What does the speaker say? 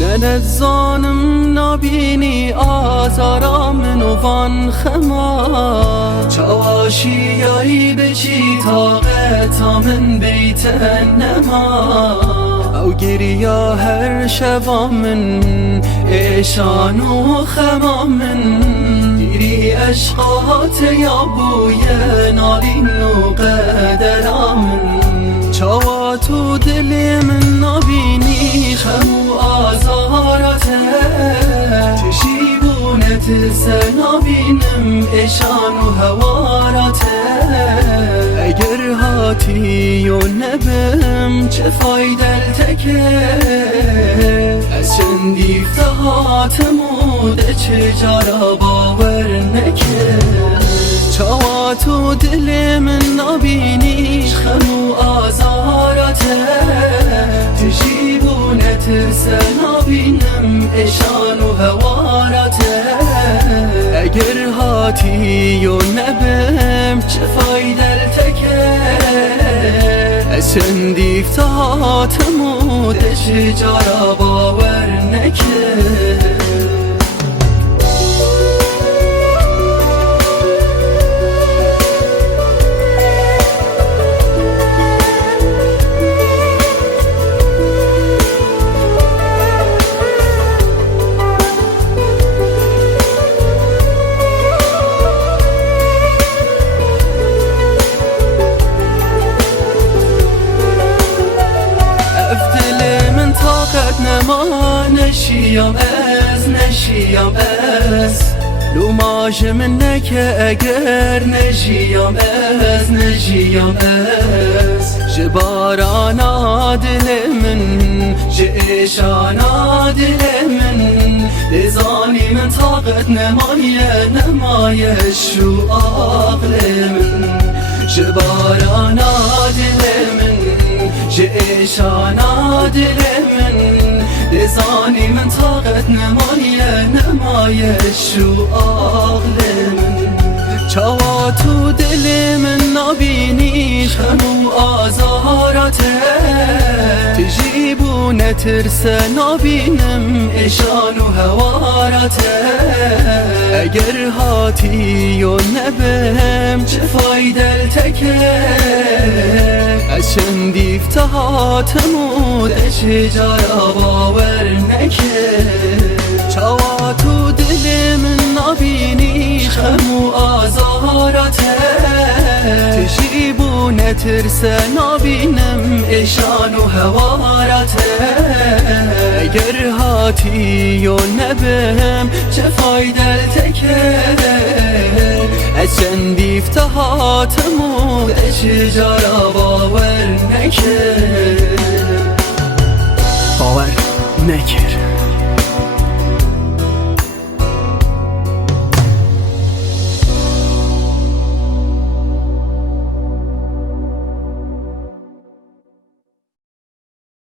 ننزانم نبینی آزارا منو وان خما چواشیایی بچی طاقت من بیت نما او گریا هر شبا من ایشان و خما من دیری عشقات یا بوی نالین و قدرا من چوا تو دل من نبینی خمو آزارته تشیبونت سنبینم ایشان و هوارته اگر هاتی و نبم چه فایدل تکه از چندی افتهاتموده چه جارا باور نکه چوا تو دل من نبینی خمو آزارته تجیبونت سنبینم ایشان و هوارته اگر هاتی و نبم چه فایدل تکه از چندی افتهاتموده چه جارا باور نکه نما نشیم از لوماش من نکه اگر نشیم از جبارانا دل من جیشانا دل من لزانی من طاقت نمایش و عقل من جبارانا دل من جیشانا دل من لزانی من طاقت نمایش و عقل من چوا تو دل من نبینی خمو آزارته تجیبون ترس نبینم ایشان و هوارته اگر هاتی و نبم چه فایدل تکه از چندی افتهاتموده چه جارا باور نکه چوا تو دل من نبینی خمو آزارته تجیبون ترس نبینم ایشان و هوارته اگر هاتی و نبم چه فایدل تکه از چندی افتهاتموده چه جارا باور نکه باور نکر